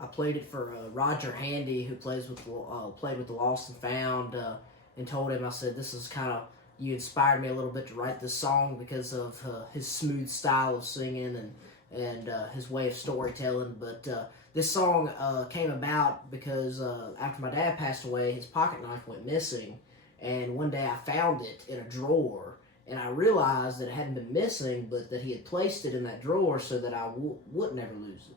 I played it for Roger Handy, who played with the Lost and Found, and told him, I said, this is kind of, you inspired me a little bit to write this song because of his smooth style of singing and his way of storytelling. But this song came about because after my dad passed away, his pocket knife went missing, and one day I found it in a drawer, and I realized that it hadn't been missing, but that he had placed it in that drawer so that I would never lose it.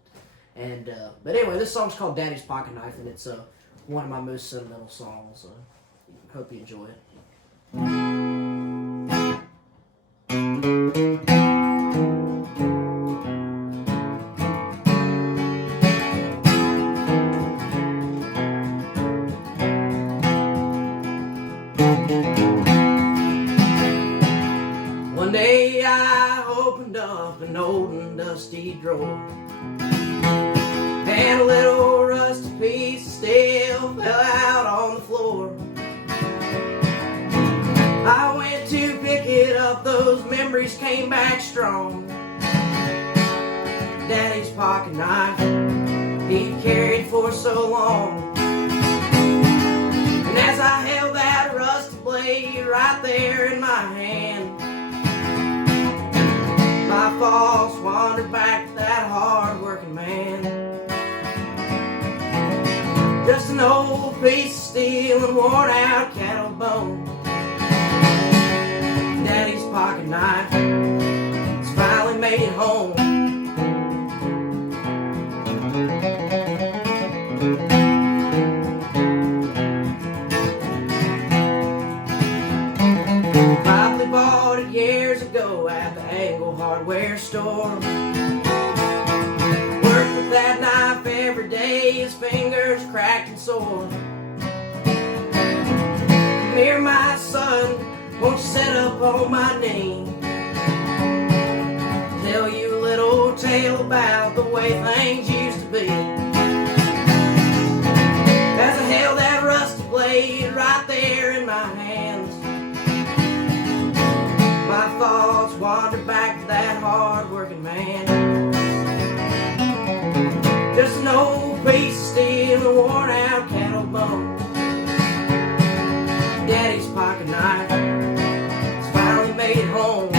And but anyway, this song's called Daddy's Pocket Knife, and it's one of my most sentimental songs. Hope you enjoy it. One day I opened up an old and dusty drawer, and a little rusty piece of steel fell out on the floor. I went to pick it up, those memories came back strong. Daddy's pocket knife he carried for so long. And as I held that rusty blade right there in my hand, my thoughts wandered back to that hard-working man. Just an old piece of steel and worn-out cattle bone. Daddy's pocket knife has finally made it home. 'Finally bought it years ago at the Angle Hardware store. Worked with that knife every day, his fingers cracked and sore. Come here, my son, won't you sit up on my knee? Tell you a little tale about the way things used to be. As I held that rusty blade right there in my hands, my thoughts wandered back to that hard-working man. Just an old piece of steel and worn-out cattle bone. Daddy's pocket knife has finally made it home.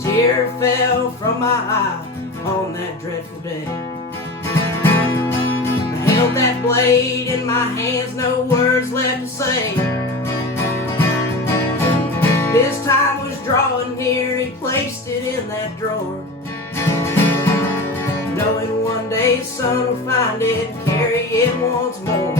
Tear fell from my eye on that dreadful day. I held that blade in my hands, no words left to say. His time was drawing near, he placed it in that drawer, knowing one day his son would find it and carry it once more.